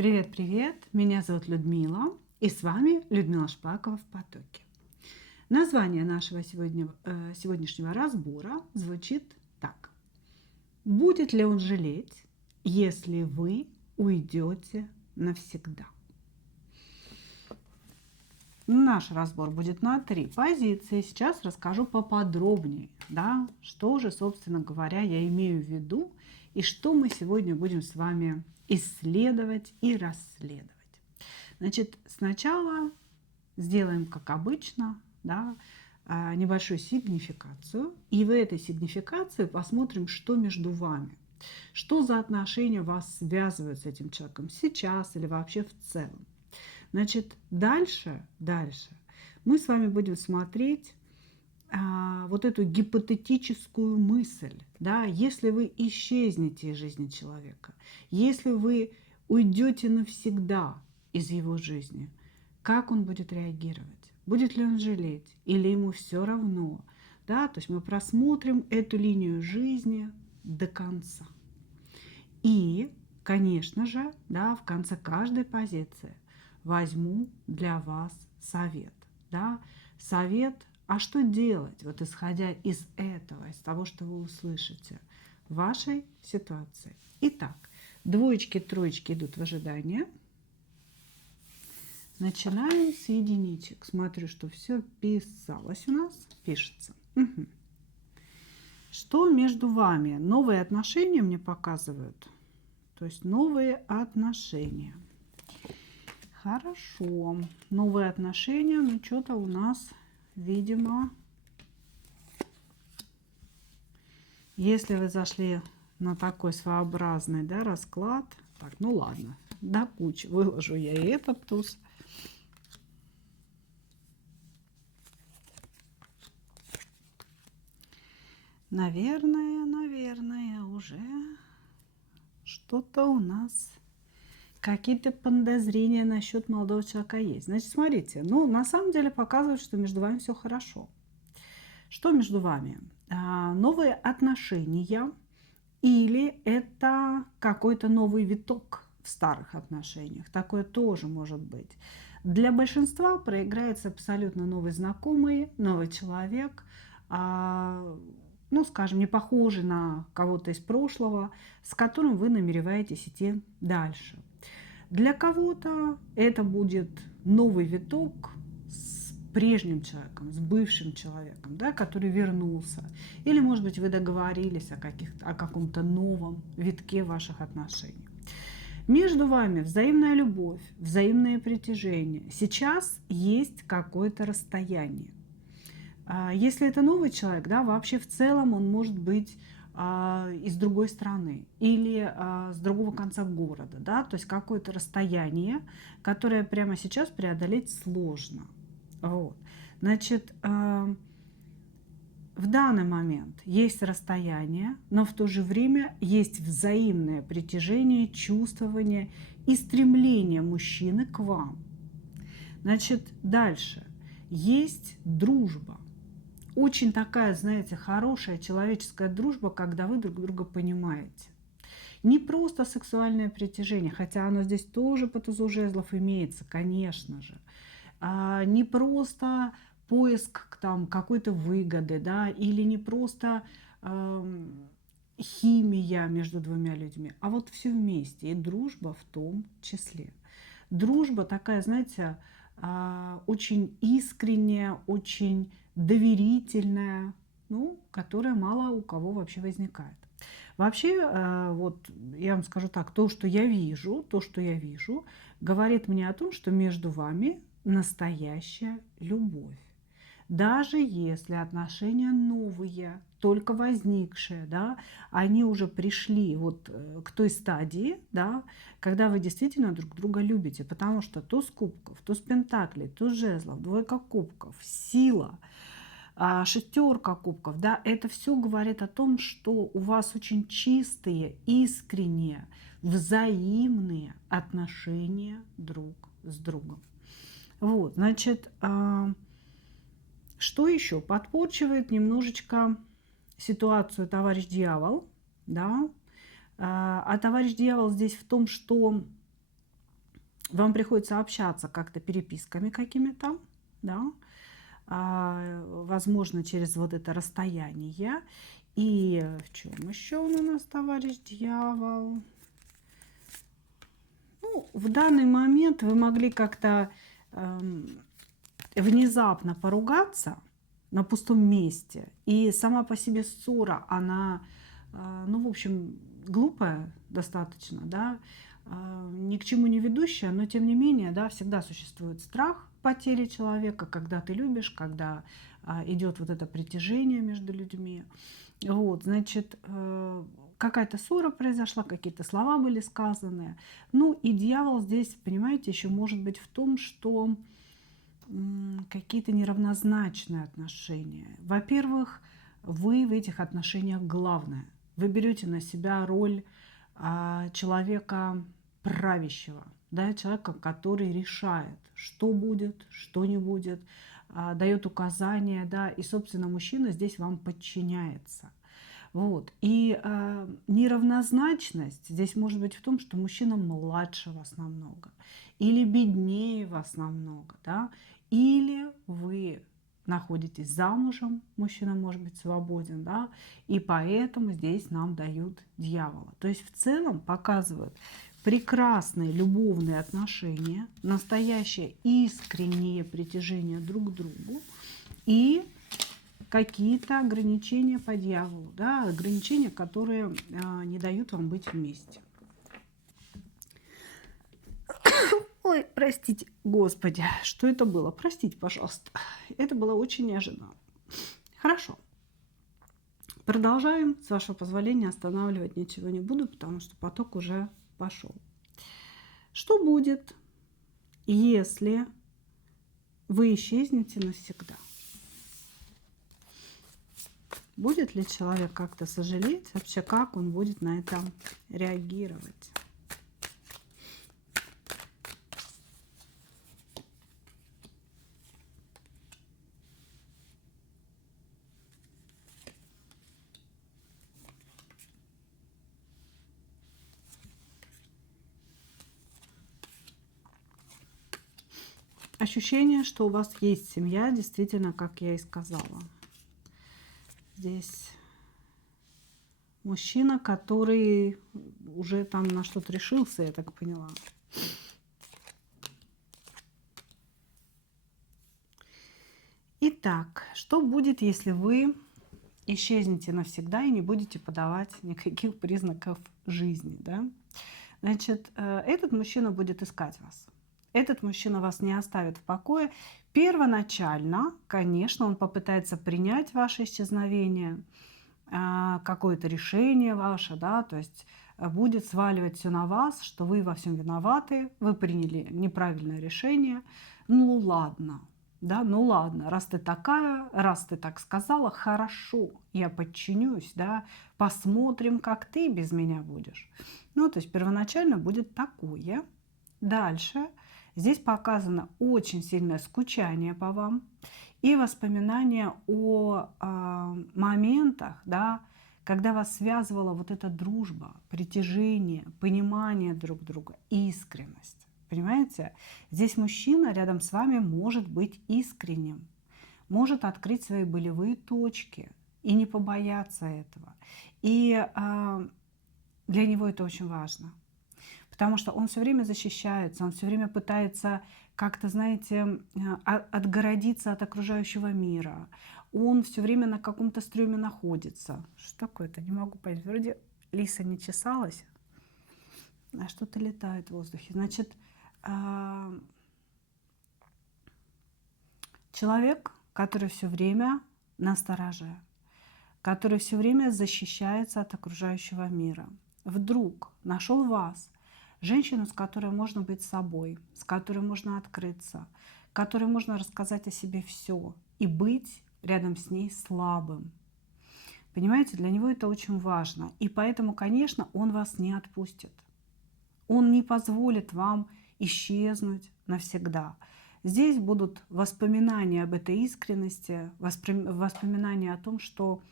Привет-привет! Меня зовут Людмила, и с вами Людмила Шпакова в потоке. Название нашего сегодняшнего разбора звучит так. Будет ли он жалеть, если вы уйдете навсегда? Наш разбор будет на 3 позиции. Сейчас расскажу поподробнее, да, что же, собственно говоря, я имею в виду и что мы сегодня будем с вами исследовать и расследовать. Значит, сначала сделаем, как обычно, да, небольшую сигнификацию. И в этой сигнификации посмотрим, что между вами. Что за отношения вас связывают с этим человеком сейчас или вообще в целом. Значит, дальше мы с вами будем смотреть вот эту гипотетическую мысль. Да, если вы исчезнете из жизни человека, если вы уйдете навсегда из его жизни, как он будет реагировать? Будет ли он жалеть или ему все равно? Да, то есть мы просмотрим эту линию жизни до конца. И, конечно же, да, в конце каждой позиции возьму для вас совет. Да? Совет, а что делать, вот исходя из этого, из того, что вы услышите в вашей ситуации. Итак, двоечки, троечки идут в ожидание. Начинаем с единичек. Смотрю, что все писалось у нас, пишется. Угу. Что между вами? Новые отношения мне показывают. То есть новые отношения. Хорошо. Новые отношения, но что-то у нас, видимо, если вы зашли на такой своеобразный, да, расклад, так, ну ладно, до кучи выложу я и этот туз. Наверное, уже что-то у нас, какие-то подозрения насчет молодого человека есть. Значит, смотрите, ну, на самом деле показывает, что между вами все хорошо. Что между вами? Новые отношения или это какой-то новый виток в старых отношениях? Такое тоже может быть. Для большинства проиграется абсолютно новый знакомый, новый человек, ну, скажем, не похожий на кого-то из прошлого, с которым вы намереваетесь идти дальше. Для кого-то это будет новый виток с прежним человеком, с бывшим человеком, да, который вернулся. Или, может быть, вы договорились о каком-то новом витке ваших отношений. Между вами взаимная любовь, взаимное притяжение. Сейчас есть какое-то расстояние. Если это новый человек, да, вообще в целом он может быть из другой страны или с другого конца города, да, то есть какое-то расстояние, которое прямо сейчас преодолеть сложно. Вот. Значит, в данный момент есть расстояние, но в то же время есть взаимное притяжение, чувствование и стремление мужчины к вам. Значит, дальше есть дружба. Очень такая, знаете, хорошая человеческая дружба, когда вы друг друга понимаете. Не просто сексуальное притяжение, хотя оно здесь тоже по тузу жезлов имеется, конечно же. Не просто поиск там какой-то выгоды, да, или не просто химия между двумя людьми, а вот все вместе, и дружба в том числе. Дружба такая, знаете, очень искренняя, очень доверительная, ну, которая мало у кого вообще возникает. Вообще, вот я вам скажу так, то, что я вижу, говорит мне о том, что между вами настоящая любовь. Даже если отношения новые, только возникшие, да, они уже пришли вот к той стадии, да, когда вы действительно друг друга любите, потому что туз кубков, туз пентаклей, туз жезлов, двойка кубков, сила, шестерка кубков, да, это все говорит о том, что у вас очень чистые, искренние, взаимные отношения друг с другом. Вот, значит, что еще? Подпорчивает немножечко ситуацию товарищ дьявол, да, а товарищ дьявол здесь в том, что Вам приходится общаться как-то переписками какими-то, да, возможно, через вот это расстояние. И в чем еще он у нас, товарищ дьявол? Ну, в данный момент вы могли как-то внезапно поругаться на пустом месте. И сама по себе ссора, она, ну, в общем, глупая достаточно, да, ни к чему не ведущая, но тем не менее, да, всегда существует страх потери человека, когда ты любишь, когда идет вот это притяжение между людьми. Вот, значит, какая-то ссора произошла, какие-то слова были сказаны. Ну и дьявол здесь, понимаете, еще может быть в том, что какие-то неравнозначные отношения. Во-первых, вы в этих отношениях главное. Вы берете на себя роль человека правящего, да, человека, который решает, что будет, что не будет, дает указания, да, и, собственно, мужчина здесь вам подчиняется. Вот. И неравнозначность здесь может быть в том, что мужчина младше вас намного, или беднее вас намного, да, или вы находитесь замужем, мужчина может быть свободен, да, и поэтому здесь нам дают дьявола. То есть в целом показывают прекрасные любовные отношения, настоящее искреннее притяжение друг к другу и какие-то ограничения по дьяволу, да, ограничения, которые не дают вам быть вместе. Ой, простите, Господи, что это было? Простите, пожалуйста. Это было очень неожиданно. Хорошо. Продолжаем. С вашего позволения останавливать ничего не буду, потому что поток уже пошел. Что будет, если вы исчезнете навсегда? Будет ли человек как-то сожалеть? Вообще, как он будет на это реагировать? Ощущение, что у вас есть семья, действительно, как я и сказала. Здесь мужчина, который уже там на что-то решился, я так поняла. Итак, что будет, если вы исчезнете навсегда и не будете подавать никаких признаков жизни, да? Значит, этот мужчина будет искать вас. Этот мужчина вас не оставит в покое. Первоначально, конечно, он попытается принять ваше исчезновение, какое-то решение ваше, да, то есть будет сваливать все на вас, что вы во всем виноваты, вы приняли неправильное решение. Ну ладно, да, ну ладно, раз ты такая, раз ты так сказала, хорошо, я подчинюсь, да, посмотрим, как ты без меня будешь. Ну, то есть первоначально будет такое. Дальше здесь показано очень сильное скучание по вам и воспоминания о моментах, да, когда вас связывала вот эта дружба, притяжение, понимание друг друга, искренность. Понимаете? Здесь мужчина рядом с вами может быть искренним, может открыть свои болевые точки и не побояться этого. И для него это очень важно. Потому что он все время защищается, он все время пытается как-то, знаете, отгородиться от окружающего мира. Он все время на каком-то стреме находится. Что такое-то? Не могу понять. Вроде лиса не чесалась, а что-то летает в воздухе. Значит, человек, который все время настороже, который все время защищается от окружающего мира, вдруг нашел вас, женщину, с которой можно быть собой, с которой можно открыться, которой можно рассказать о себе все и быть рядом с ней слабым. Понимаете, для него это очень важно. И поэтому, конечно, он вас не отпустит. Он не позволит вам исчезнуть навсегда. Здесь будут воспоминания об этой искренности, воспоминания о том, что,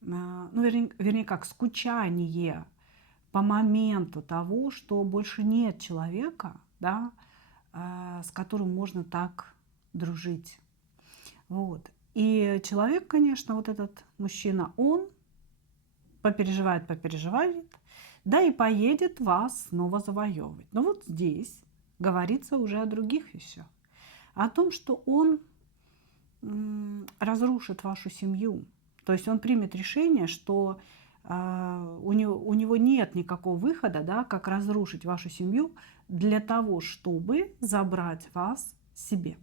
ну, вернее, как скучание по моменту того, что больше нет человека, да, с которым можно так дружить. Вот. И человек, конечно, вот этот мужчина, он попереживает, да и поедет вас снова завоевывать. Но вот здесь говорится уже о других вещах. О том, что он разрушит вашу семью. То есть он примет решение, что у него нет никакого выхода, да, как разрушить вашу семью для того, чтобы забрать вас себе.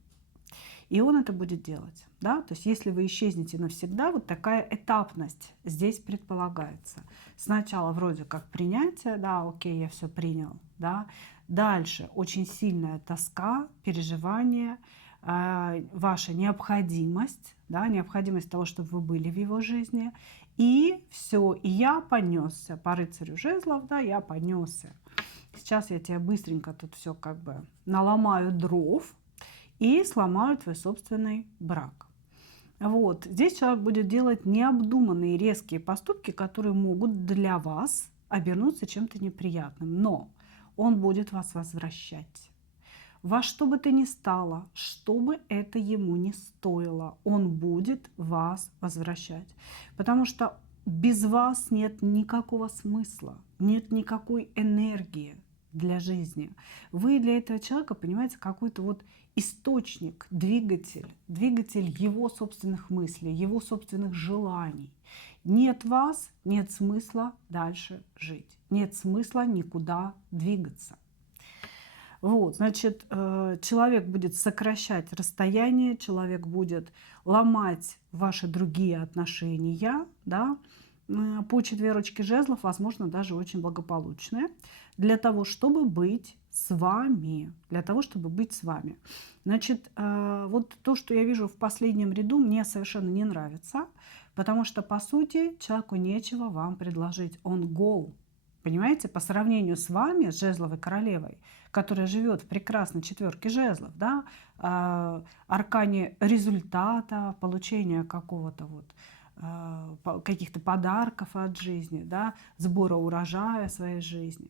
И он это будет делать. Да? То есть если вы исчезнете навсегда, вот такая этапность здесь предполагается. Сначала вроде как принятие, да, окей, я все принял. Да? Дальше очень сильная тоска, переживание, ваша необходимость, да, необходимость того, чтобы вы были в его жизни. И все, и я понесся по рыцарю жезлов, да, я понесся. Сейчас я тебе быстренько тут все как бы наломаю дров и сломаю твой собственный брак. Вот. Здесь человек будет делать необдуманные резкие поступки, которые могут для вас обернуться чем-то неприятным. Но он будет вас возвращать. Во что бы то ни стало, что бы это ему ни стоило, он будет вас возвращать. Потому что без вас нет никакого смысла, нет никакой энергии для жизни. Вы для этого человека, понимаете, какой-то вот источник, двигатель его собственных мыслей, его собственных желаний. Нет вас, нет смысла дальше жить, нет смысла никуда двигаться. Вот, значит, человек будет сокращать расстояние, человек будет ломать ваши другие отношения, да, по четверочке жезлов, возможно, даже очень благополучные, для того, чтобы быть с вами, для того, чтобы быть с вами. Значит, вот то, что я вижу в последнем ряду, мне совершенно не нравится, потому что, по сути, человеку нечего вам предложить, он гол. Понимаете, по сравнению с вами, с жезловой королевой, которая живет в прекрасной четверке жезлов, да, аркане результата, получения какого-то вот каких-то подарков от жизни, да, сбора урожая своей жизни.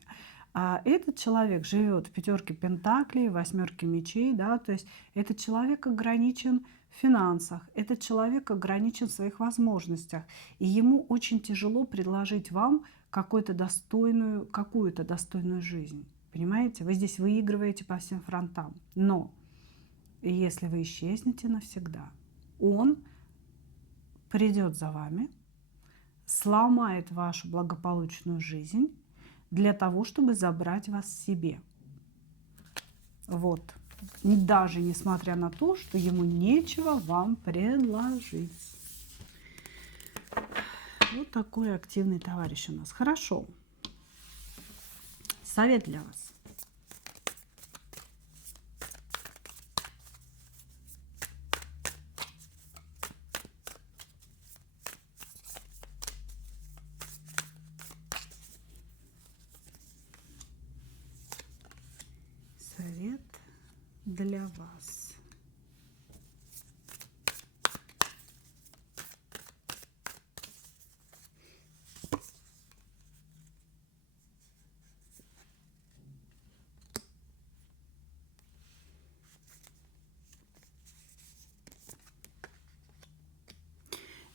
А этот человек живет в пятерке пентаклей, восьмерке мечей, да, то есть этот человек ограничен в финансах, этот человек ограничен в своих возможностях, и ему очень тяжело предложить вам какую-то достойную жизнь. Понимаете? Вы здесь выигрываете по всем фронтам. Но если вы исчезнете навсегда, он придет за вами, сломает вашу благополучную жизнь для того, чтобы забрать вас себе. Вот. Даже несмотря на то, что ему нечего вам предложить. Вот такой активный товарищ у нас. Хорошо. Совет для вас. Совет для вас.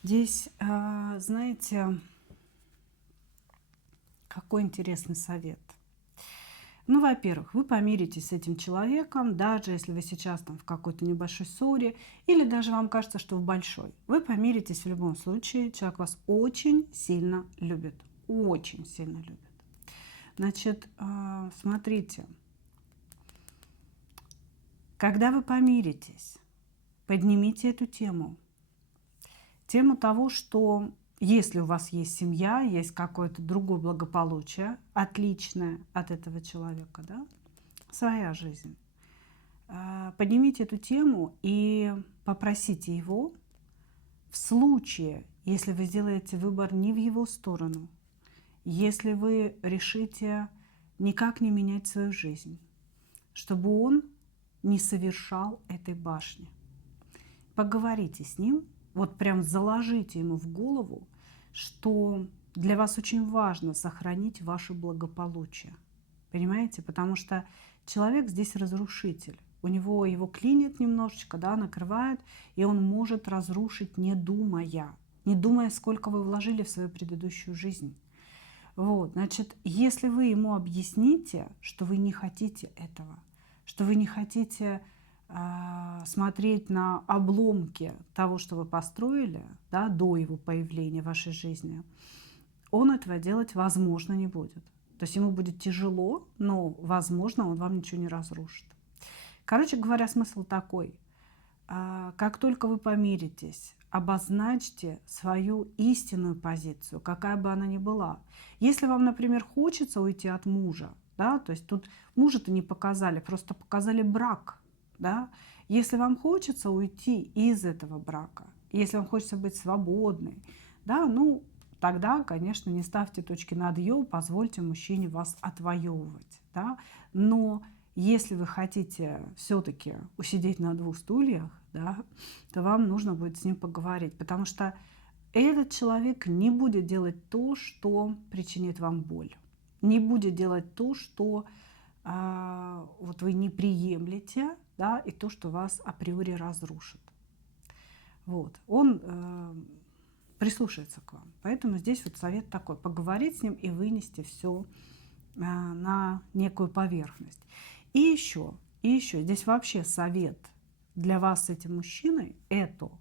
Здесь, знаете, какой интересный совет. Ну, во-первых, вы помиритесь с этим человеком, даже если вы сейчас там в какой-то небольшой ссоре, или даже вам кажется, что в большой. Вы помиритесь в любом случае, человек вас очень сильно любит, очень сильно любит. Значит, смотрите, когда вы помиритесь, поднимите эту тему. Тему того, что если у вас есть семья, есть какое-то другое благополучие, отличное от этого человека, да, своя жизнь, поднимите эту тему и попросите его, в случае, если вы сделаете выбор не в его сторону, если вы решите никак не менять свою жизнь, чтобы он не совершал этой башни. Поговорите с ним, вот прям заложите ему в голову, что для вас очень важно сохранить ваше благополучие. Понимаете? Потому что человек здесь разрушитель. У него его клинит немножечко, да, накрывает, и он может разрушить, не думая, сколько вы вложили в свою предыдущую жизнь. Вот, значит, если вы ему объясните, что вы не хотите этого, что вы не хотите смотреть на обломки того, что вы построили, да, до его появления в вашей жизни, он этого делать, возможно, не будет. То есть ему будет тяжело, но, возможно, он вам ничего не разрушит. Короче говоря, смысл такой. Как только вы помиритесь, обозначьте свою истинную позицию, какая бы она ни была. Если вам, например, хочется уйти от мужа, да, то есть тут мужа-то не показали, просто показали брак, да. Если вам хочется уйти из этого брака, если вам хочется быть свободной, да, ну, тогда, конечно, не ставьте точки над «ё», позвольте мужчине вас отвоевывать, да. Но если вы хотите все-таки усидеть на двух стульях, да, то вам нужно будет с ним поговорить, потому что этот человек не будет делать то, что причинит вам боль, не будет делать то, что вот вы не приемлете, да, и то, что вас априори разрушит. Вот. Он прислушается к вам. Поэтому здесь вот совет такой: поговорить с ним и вынести все на некую поверхность. И еще, здесь вообще совет для вас с этим мужчиной – это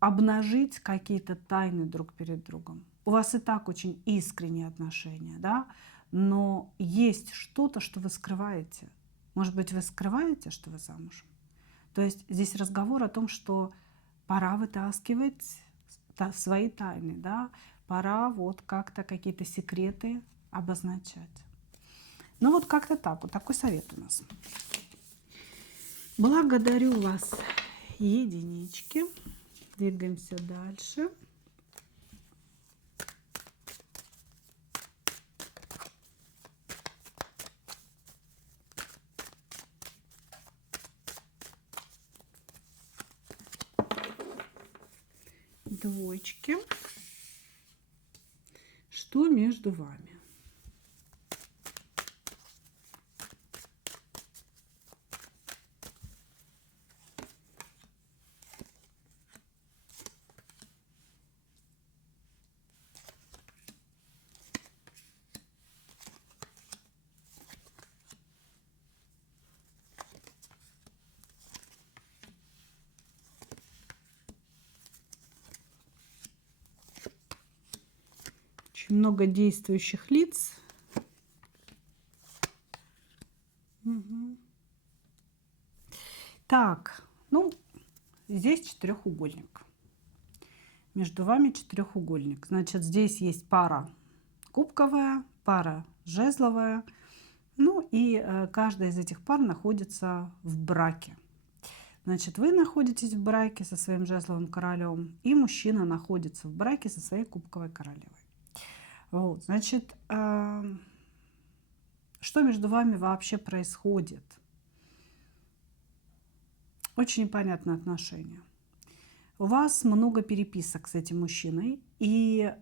обнажить какие-то тайны друг перед другом. У вас и так очень искренние отношения, да, но есть что-то, что вы скрываете. Может быть, вы скрываете, что вы замужем? То есть здесь разговор о том, что пора вытаскивать свои тайны, да, пора вот как-то какие-то секреты обозначать. Ну вот как-то так, вот такой совет у нас. Благодарю вас, единички. Двигаемся дальше. Двоечки. Что между вами? Очень много действующих лиц. Угу. Так, ну, здесь четырехугольник. Между вами четырехугольник. Значит, здесь есть пара кубковая, пара жезловая. Ну и каждая из этих пар находится в браке. Значит, вы находитесь в браке со своим жезловым королем, и мужчина находится в браке со своей кубковой королевой. Вот, значит, что между вами вообще происходит? Очень непонятные отношения. У вас много переписок с этим мужчиной, и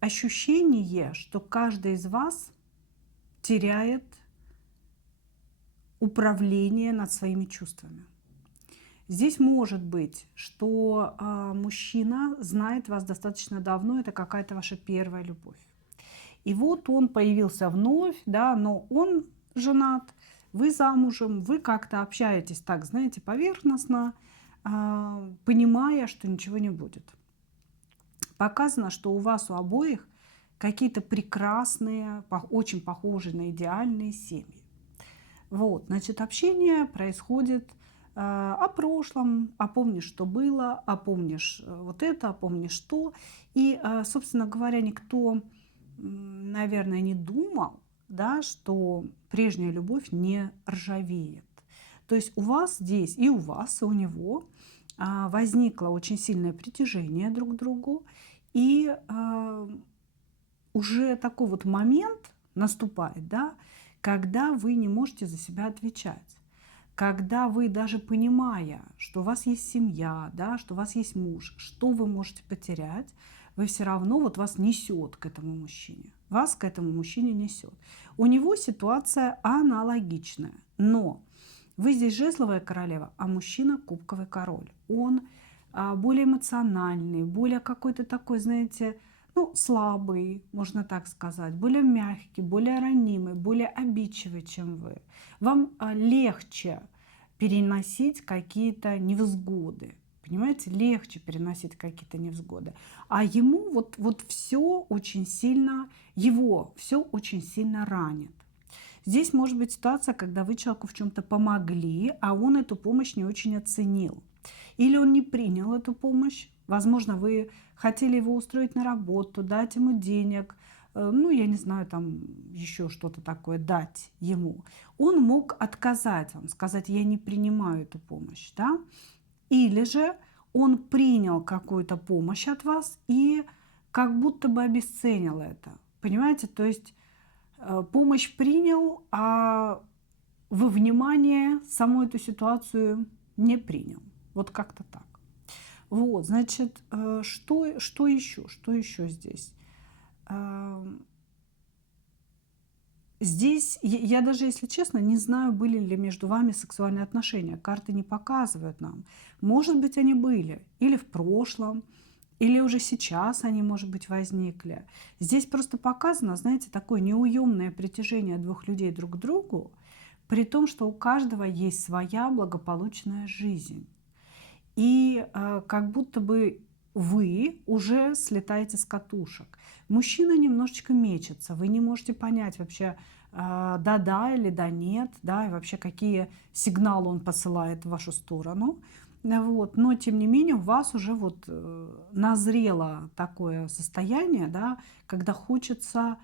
ощущение, что каждый из вас теряет управление над своими чувствами. Здесь может быть, что мужчина знает вас достаточно давно, это какая-то ваша первая любовь. И вот он появился вновь, да, но он женат, вы замужем, вы как-то общаетесь так, знаете, поверхностно, понимая, что ничего не будет. Показано, что у вас у обоих какие-то прекрасные, очень похожие на идеальные семьи. Вот, значит, общение происходит о прошлом, а помнишь, что было, а помнишь вот это, а помнишь что. И, собственно говоря, никто, наверное, не думал, да, что прежняя любовь не ржавеет. То есть у вас здесь, и у вас, и у него возникло очень сильное притяжение друг к другу, и уже такой вот момент наступает, да, когда вы не можете за себя отвечать, когда вы, даже понимая, что у вас есть семья, да, что у вас есть муж, что вы можете потерять, вы все равно, вот вас несет к этому мужчине. Вас к этому мужчине несет. У него ситуация аналогичная, но вы здесь жезловая королева, а мужчина кубковый король. Он более эмоциональный, более какой-то такой, знаете, ну, слабый, можно так сказать, более мягкий, более ранимый, более обидчивый, чем вы. Вам легче переносить какие-то невзгоды. Понимаете, легче переносить какие-то невзгоды. А ему вот все очень сильно, его все очень сильно ранит. Здесь может быть ситуация, когда вы человеку в чем-то помогли, а он эту помощь не очень оценил. Или он не принял эту помощь. Возможно, вы хотели его устроить на работу, дать ему денег, ну, я не знаю, там еще что-то такое дать ему. Он мог отказать вам, сказать, я не принимаю эту помощь, да? Или же он принял какую-то помощь от вас и как будто бы обесценил это. Понимаете? То есть помощь принял, а во внимание саму эту ситуацию не принял. Вот как-то так. Вот, значит, что еще? Что еще здесь? Здесь я даже, если честно, не знаю, были ли между вами сексуальные отношения. Карты не показывают нам. Может быть, они были. Или в прошлом, или уже сейчас они, может быть, возникли. Здесь просто показано, знаете, такое неуемное притяжение двух людей друг к другу, при том, что у каждого есть своя благополучная жизнь. И как будто бы вы уже слетаете с катушек. Мужчина немножечко мечется, вы не можете понять вообще, да-да или да-нет, да, и вообще какие сигналы он посылает в вашу сторону. Вот. Но, тем не менее, у вас уже вот назрело такое состояние, да, когда хочется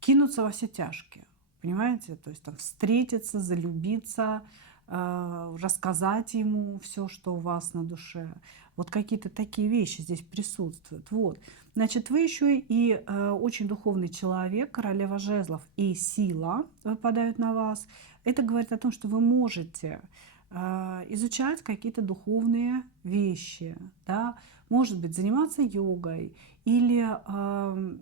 кинуться во все тяжкие, понимаете? То есть там встретиться, залюбиться, рассказать ему все, что у вас на душе. Вот какие-то такие вещи здесь присутствуют. Вот. Значит, вы еще и очень духовный человек, королева жезлов и сила выпадают на вас. Это говорит о том, что вы можете изучать какие-то духовные вещи, да? Может быть, заниматься йогой, или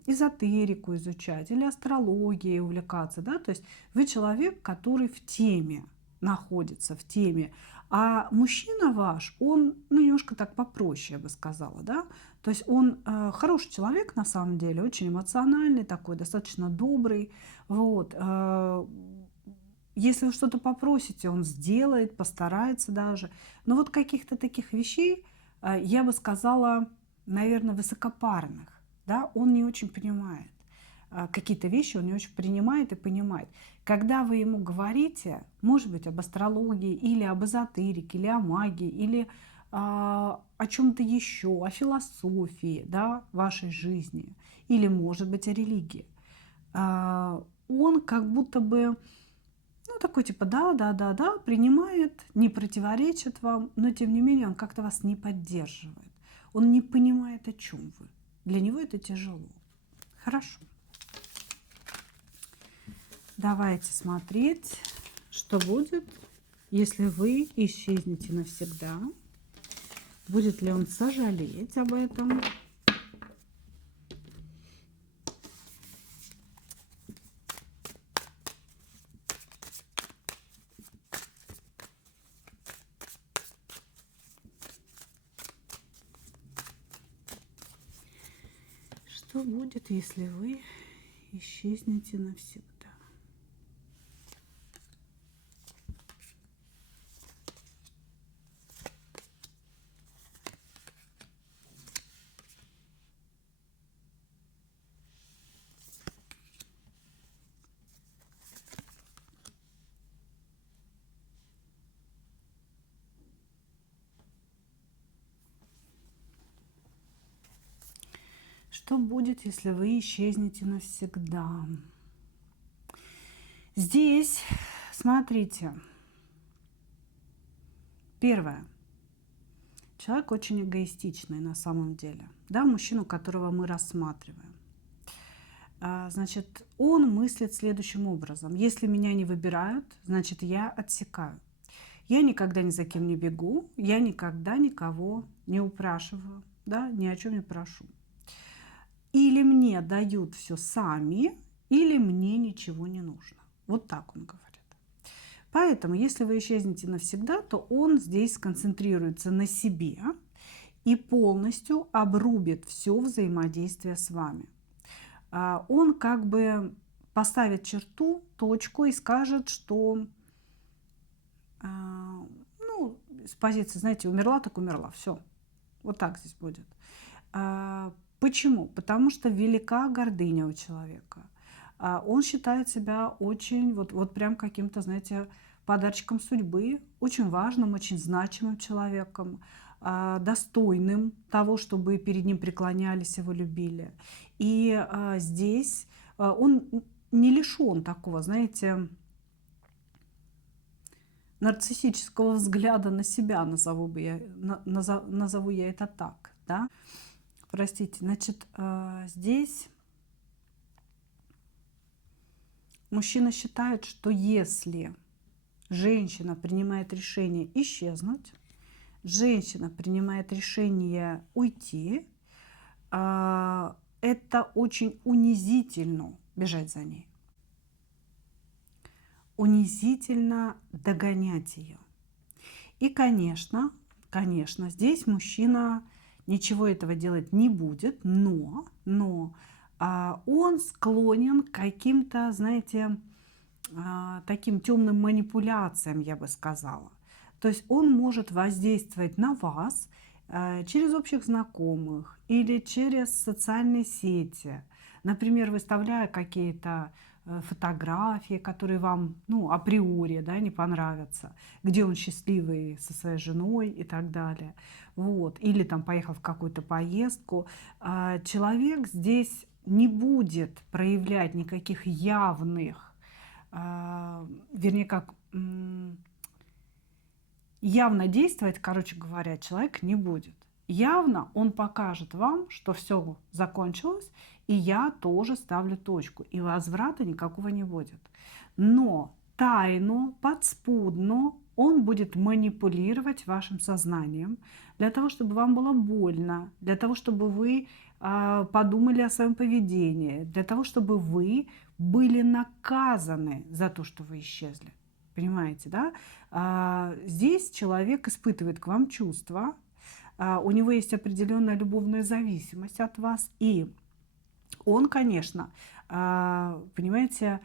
эзотерику изучать, или астрологией увлекаться. Да? То есть вы человек, который в теме находится, в теме. А мужчина ваш, он ну, немножко так попроще, я бы сказала. Да? То есть он хороший человек на самом деле, очень эмоциональный такой, достаточно добрый. Вот. Если вы что-то попросите, он сделает, постарается даже. Но вот каких-то таких вещей, я бы сказала, наверное, высокопарных, да, он не очень понимает. Какие-то вещи он не очень принимает и понимает. Когда вы ему говорите, может быть, об астрологии, или об эзотерике, или о магии, или о чем-то еще, о философии, да, вашей жизни, или, может быть, о религии, он как будто бы, ну, такой типа, да, принимает, не противоречит вам, но, тем не менее, он как-то вас не поддерживает. Он не понимает, о чем вы. Для него это тяжело. Хорошо. Давайте смотреть, что будет, если вы исчезнете навсегда. Будет ли он сожалеть об этом? Что будет, если вы исчезнете навсегда? Что будет, если вы исчезнете навсегда? Здесь, смотрите, первое. Человек очень эгоистичный на самом деле. Да, мужчину, которого мы рассматриваем. Значит, он мыслит следующим образом. Если меня не выбирают, значит, я отсекаю. Я никогда ни за кем не бегу, я никогда никого не упрашиваю, да, ни о чем не прошу. Или мне дают все сами, или мне ничего не нужно. Вот так он говорит. Поэтому, если вы исчезнете навсегда, то он здесь сконцентрируется на себе и полностью обрубит все взаимодействие с вами. Он как бы поставит черту, точку и скажет, что, ну, с позиции, знаете, умерла, так умерла, все. Вот так здесь будет. Почему? Потому что велика гордыня у человека. Он считает себя очень, вот прям каким-то, знаете, подарочком судьбы, очень важным, очень значимым человеком, достойным того, чтобы перед ним преклонялись, его любили. И здесь он не лишен такого, знаете, нарциссического взгляда на себя, назову я это так, да. Простите, значит, здесь мужчина считает, что если женщина принимает решение исчезнуть, женщина принимает решение уйти, это очень унизительно бежать за ней. Унизительно догонять ее. И, конечно, здесь мужчина ничего этого делать не будет, но он склонен к каким-то, знаете, таким темным манипуляциям, я бы сказала. То есть он может воздействовать на вас через общих знакомых или через социальные сети. Например, выставляя какие-то фотографии, которые вам, ну, априори, да, не понравятся, где он счастливый со своей женой и так далее. Вот. Или там поехал в какую-то поездку. Человек здесь не будет проявлять никаких явных, вернее, как явно действовать, короче говоря, человек не будет. Явно он покажет вам, что все закончилось, и я тоже ставлю точку, и возврата никакого не будет. Но тайно, подспудно он будет манипулировать вашим сознанием для того, чтобы вам было больно, для того, чтобы вы подумали о своем поведении, для того, чтобы вы были наказаны за то, что вы исчезли. Понимаете, да? Здесь человек испытывает к вам чувства, у него есть определенная любовная зависимость от вас, и он, конечно, понимаете,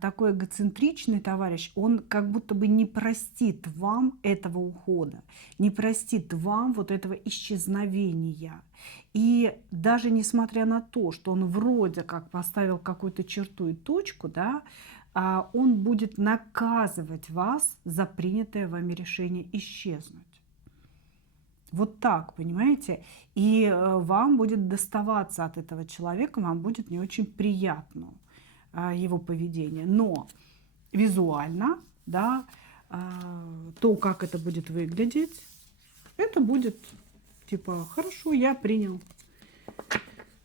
такой эгоцентричный товарищ, он как будто бы не простит вам этого ухода, не простит вам вот этого исчезновения. И даже несмотря на то, что он вроде как поставил какую-то черту и точку, да, он будет наказывать вас за принятое вами решение исчезнуть. Вот так, понимаете? И вам будет доставаться от этого человека, вам будет не очень приятно его поведение. Но визуально, да, то, как это будет выглядеть, это будет типа: хорошо, я принял.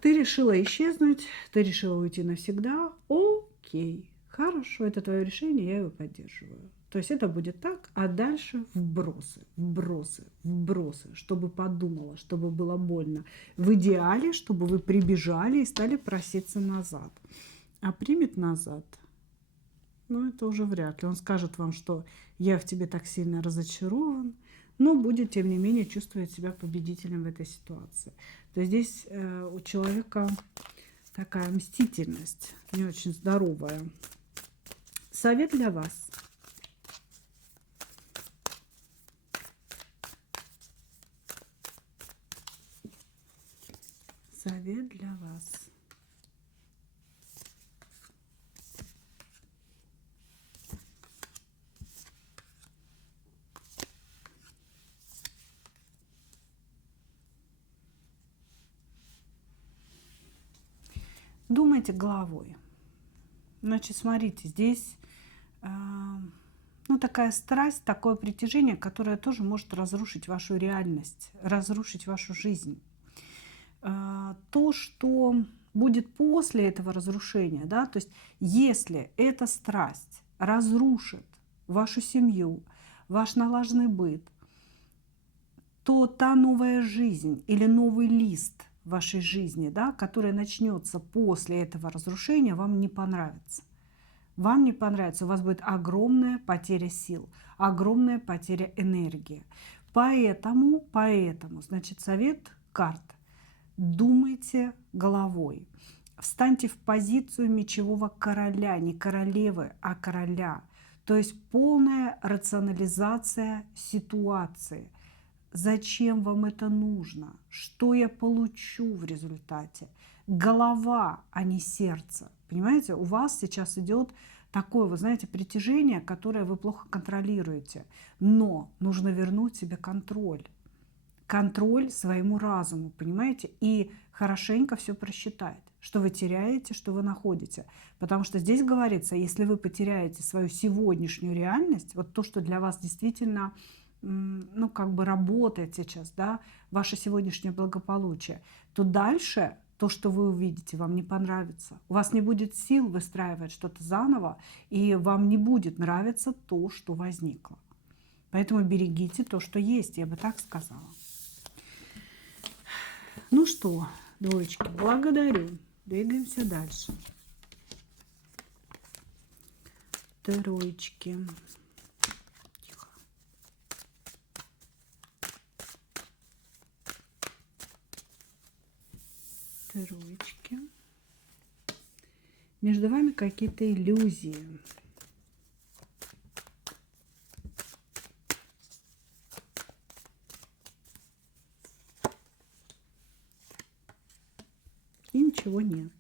Ты решила исчезнуть, ты решила уйти навсегда. Окей, хорошо, это твое решение, я его поддерживаю. То есть это будет так, а дальше вбросы, вбросы, вбросы, чтобы подумала, чтобы было больно. В идеале, чтобы вы прибежали и стали проситься назад. А примет назад, ну это уже вряд ли. Он скажет вам, что я в тебе так сильно разочарован, но будет, тем не менее, чувствовать себя победителем в этой ситуации. То есть здесь у человека такая мстительность, не очень здоровая. Совет для вас. Совет для вас. Думайте головой. Значит, смотрите, здесь ну, такая страсть, такое притяжение, которое тоже может разрушить вашу реальность, разрушить вашу жизнь. То, что будет после этого разрушения, да, то есть если эта страсть разрушит вашу семью, ваш налаженный быт, то та новая жизнь или новый лист в вашей жизни, да, который начнется после этого разрушения, вам не понравится. Вам не понравится, у вас будет огромная потеря сил, огромная потеря энергии. Поэтому, значит, совет карт. Думайте головой. Встаньте в позицию мечевого короля, не королевы, а короля. То есть полная рационализация ситуации. Зачем вам это нужно? Что я получу в результате? Голова, а не сердце. Понимаете, у вас сейчас идет такое, вы знаете, притяжение, которое вы плохо контролируете. Но нужно вернуть себе контроль. Контроль своему разуму, понимаете? И хорошенько все просчитать, что вы теряете, что вы находите. Потому что здесь говорится, если вы потеряете свою сегодняшнюю реальность, вот то, что для вас действительно ну, как бы работает сейчас, да, ваше сегодняшнее благополучие, то дальше то, что вы увидите, вам не понравится. У вас не будет сил выстраивать что-то заново, и вам не будет нравиться то, что возникло. Поэтому берегите то, что есть, я бы так сказала. Ну что, двоечки, благодарю. Двигаемся дальше. Троечки. Тихо. Троечки. Между вами какие-то иллюзии. И ничего нет.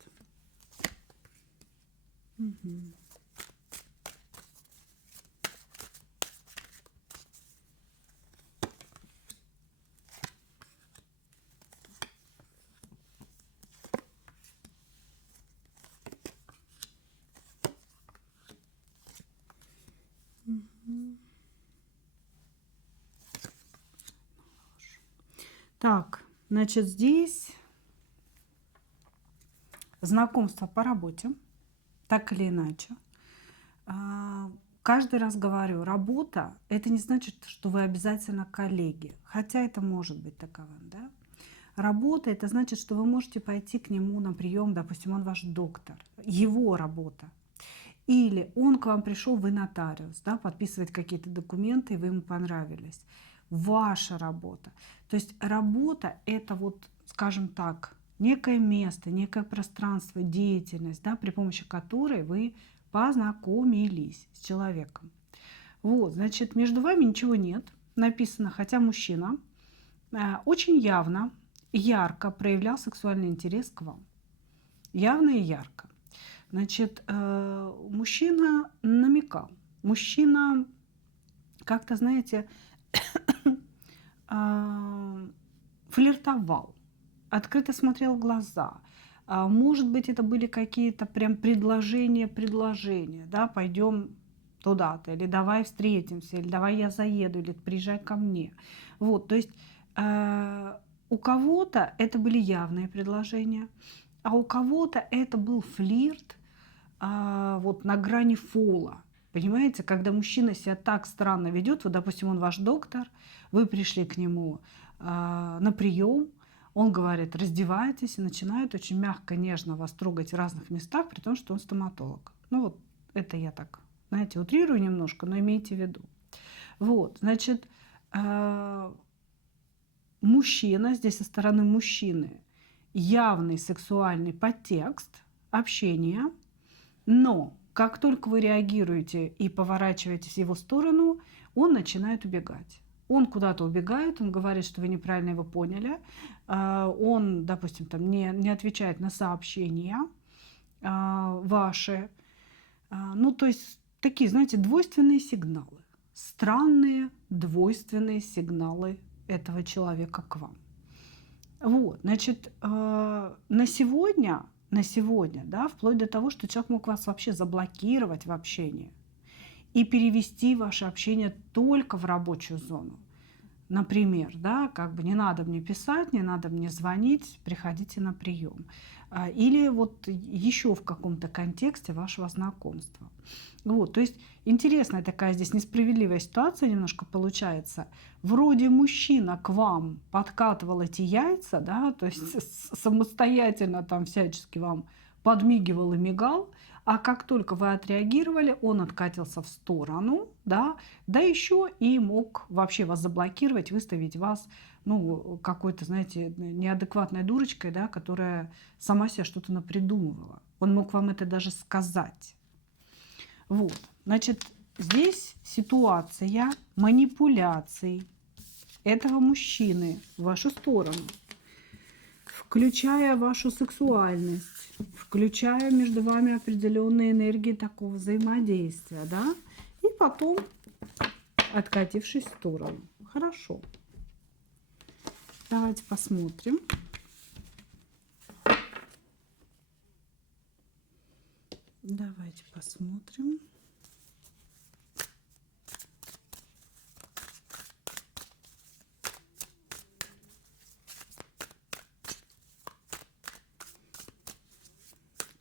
Угу. Так, значит, здесь знакомство по работе, так или иначе. Каждый раз говорю, работа – это не значит, что вы обязательно коллеги, хотя это может быть таковым, да? Работа – это значит, что вы можете пойти к нему на прием, допустим, он ваш доктор, его работа. Или он к вам пришел, вы нотариус, да, подписывать какие-то документы, и вы ему понравились. Ваша работа. То есть работа – это вот, скажем так, некое место, некое пространство, деятельность, да, при помощи которой вы познакомились с человеком. Вот, значит, между вами ничего нет, написано, хотя мужчина очень явно, ярко проявлял сексуальный интерес к вам. Явно и ярко. Значит, мужчина намекал, мужчина как-то, знаете, флиртовал, открыто смотрел в глаза. Может быть, это были какие-то прям предложения, да, пойдем туда-то, или давай встретимся, или давай я заеду, или приезжай ко мне. Вот, то есть у кого-то это были явные предложения, а у кого-то это был флирт вот на грани фола. Понимаете, когда мужчина себя так странно ведет, вот, допустим, он ваш доктор, вы пришли к нему на прием, он говорит, раздевайтесь, и начинает очень мягко, нежно вас трогать в разных местах, при том, что он стоматолог. Ну вот это я так, знаете, утрирую немножко, но имейте в виду. Вот, значит, мужчина, здесь со стороны мужчины, явный сексуальный подтекст общения, но как только вы реагируете и поворачиваетесь в его сторону, он начинает убегать. Он куда-то убегает, он говорит, что вы неправильно его поняли. Он, допустим, там не отвечает на сообщения ваши. Ну, то есть такие, знаете, двойственные сигналы. Странные двойственные сигналы этого человека к вам. Вот, значит, на сегодня, да, вплоть до того, что человек мог вас вообще заблокировать в общении и перевести ваше общение только в рабочую зону. например, да, как бы не надо мне писать, не надо мне звонить, приходите на прием. Или вот еще в каком-то контексте вашего знакомства. Вот, то есть интересная такая здесь несправедливая ситуация немножко получается. Вроде мужчина к вам подкатывал эти яйца, да, то есть самостоятельно там всячески вам подмигивал и мигал, а как только вы отреагировали, он откатился в сторону, да, да еще и мог вообще вас заблокировать, выставить вас, ну, какой-то, знаете, неадекватной дурочкой, да, которая сама себе что-то напридумывала. Он мог вам это даже сказать. Вот, значит, здесь ситуация манипуляций этого мужчины в вашу сторону, включая вашу сексуальность, включая между вами определенные энергии такого взаимодействия, да, и потом откатившись в сторону. Хорошо. Давайте посмотрим. Давайте посмотрим.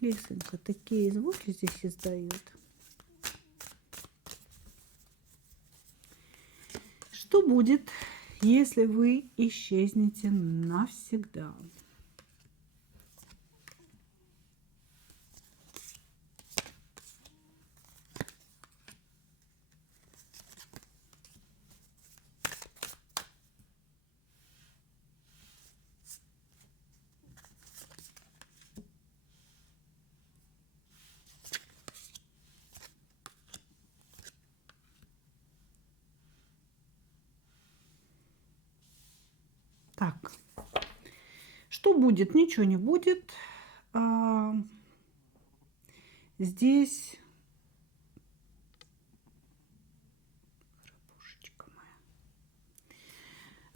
Лесенка такие звуки здесь издает. Что будет, если вы исчезнете навсегда? Так, что будет? Ничего не будет. Здесь рабушечка моя.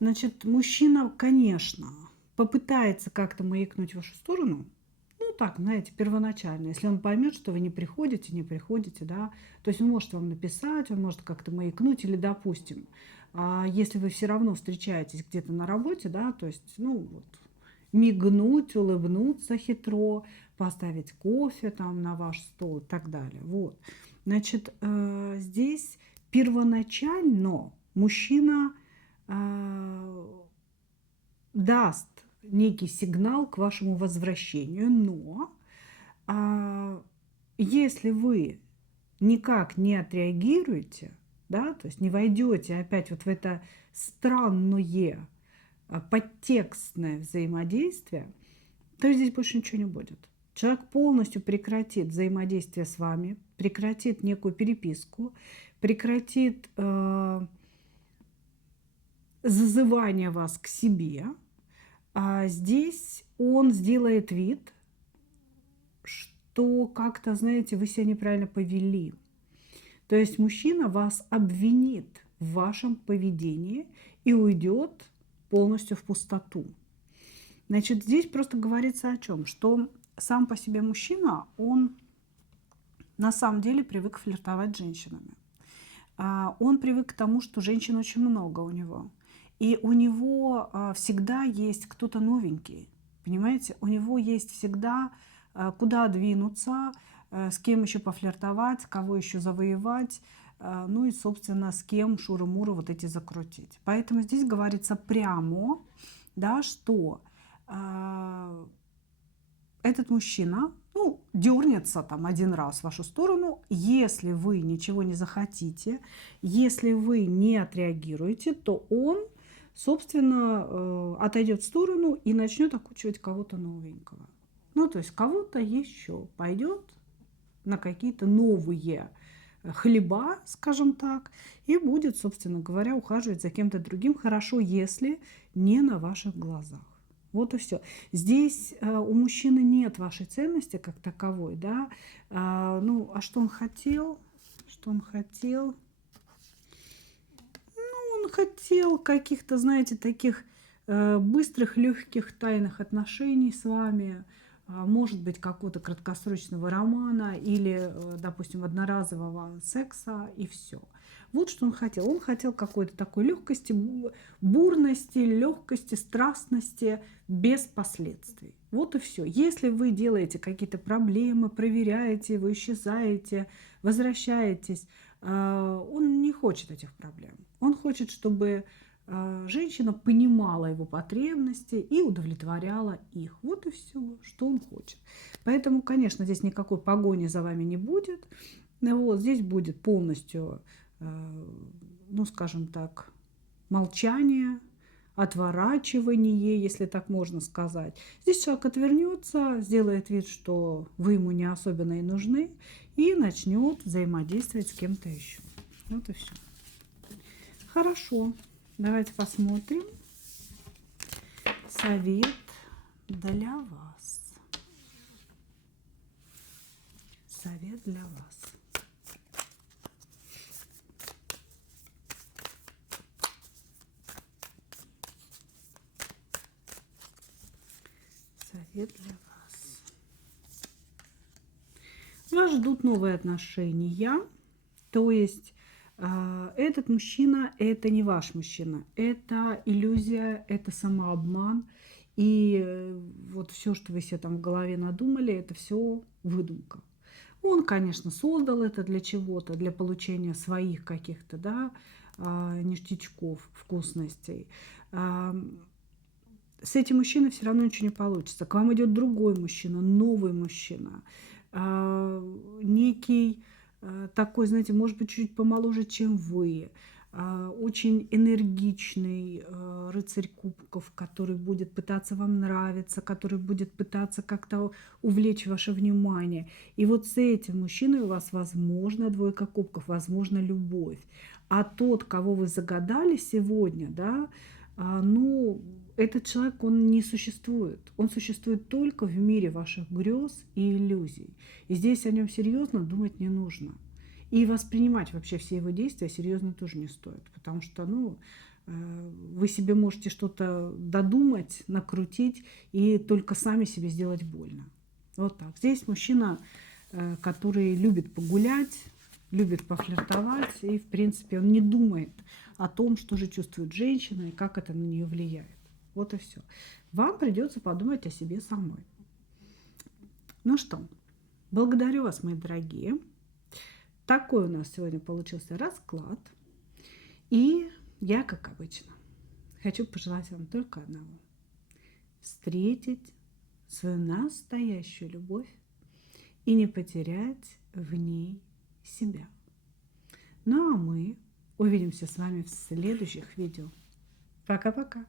Значит, мужчина, конечно, попытается как-то маякнуть в вашу сторону. Ну, так, знаете, первоначально. Если он поймет, что вы не приходите, да, то есть он может вам написать, он может как-то маякнуть, или, допустим, если вы все равно встречаетесь где-то на работе, да, то есть, ну, вот, мигнуть, улыбнуться хитро, поставить кофе там на ваш стол и так далее. Вот. Значит, здесь первоначально мужчина даст некий сигнал к вашему возвращению, но если вы никак не отреагируете, да, то есть не войдете опять вот в это странное подтекстное взаимодействие, то здесь больше ничего не будет. Человек полностью прекратит взаимодействие с вами, прекратит некую переписку, прекратит зазывание вас к себе. А здесь он сделает вид, что как-то, знаете, вы себя неправильно повели. То есть мужчина вас обвинит в вашем поведении и уйдет полностью в пустоту. Значит, здесь просто говорится о чем? Что сам по себе мужчина, он на самом деле привык флиртовать с женщинами. Он привык к тому, что женщин очень много у него. И у него всегда есть кто-то новенький. Понимаете? У него есть всегда куда двинуться, с кем еще пофлиртовать, кого еще завоевать, ну и, собственно, с кем шуры-муры вот эти закрутить. Поэтому здесь говорится прямо, да, что этот мужчина, ну, дернется там один раз в вашу сторону, если вы ничего не захотите, если вы не отреагируете, то он, собственно, отойдет в сторону и начнет окучивать кого-то новенького. Ну, то есть кого-то еще пойдет на какие-то новые хлеба, скажем так, и будет, собственно говоря, ухаживать за кем-то другим. Хорошо, если не на ваших глазах. Вот и все. Здесь у мужчины нет вашей ценности как таковой, да. Ну, а что он хотел? Что он хотел? Ну, он хотел каких-то, знаете, таких быстрых, легких, тайных отношений с вами, может быть, какого-то краткосрочного романа или, допустим, одноразового секса, и все. Вот что он хотел. Он хотел какой-то такой легкости, бурности, легкости, страстности без последствий. Вот и все. Если вы делаете какие-то проблемы, проверяете, вы исчезаете, возвращаетесь, он не хочет этих проблем. Он хочет, чтобы женщина понимала его потребности и удовлетворяла их. Вот и все, что он хочет. Поэтому, конечно, здесь никакой погони за вами не будет. Вот, здесь будет полностью, ну, скажем так, молчание, отворачивание, если так можно сказать. Здесь человек отвернется, сделает вид, что вы ему не особенно и нужны, и начнет взаимодействовать с кем-то еще. Вот и все. Хорошо. Давайте посмотрим совет для вас. Совет для вас. Совет для вас. Вас ждут новые отношения, то есть этот мужчина – это не ваш мужчина, это иллюзия, это самообман. И вот все, что вы себе там в голове надумали, это все выдумка. Он, конечно, создал это для чего-то, для получения своих каких-то, да, ништячков, вкусностей. С этим мужчиной все равно ничего не получится. К вам идет другой мужчина, новый мужчина, некий такой, знаете, может быть, чуть помоложе, чем вы, очень энергичный рыцарь кубков, который будет пытаться вам нравиться, который будет пытаться как-то увлечь ваше внимание. И вот с этим мужчиной у вас, возможно, двойка кубков, возможно, любовь. А тот, кого вы загадали сегодня, да, ну, этот человек, он не существует. Он существует только в мире ваших грез и иллюзий. И здесь о нем серьезно думать не нужно. И воспринимать вообще все его действия серьезно тоже не стоит. Потому что, ну, вы себе можете что-то додумать, накрутить и только сами себе сделать больно. Вот так. Здесь мужчина, который любит погулять, любит пофлиртовать, и, в принципе, он не думает о том, что же чувствует женщина и как это на нее влияет. Вот и все. Вам придется подумать о себе самой. Ну что, благодарю вас, мои дорогие. Такой у нас сегодня получился расклад. И я, как обычно, хочу пожелать вам только одного. Встретить свою настоящую любовь и не потерять в ней себя. Ну а мы увидимся с вами в следующих видео. Пока-пока.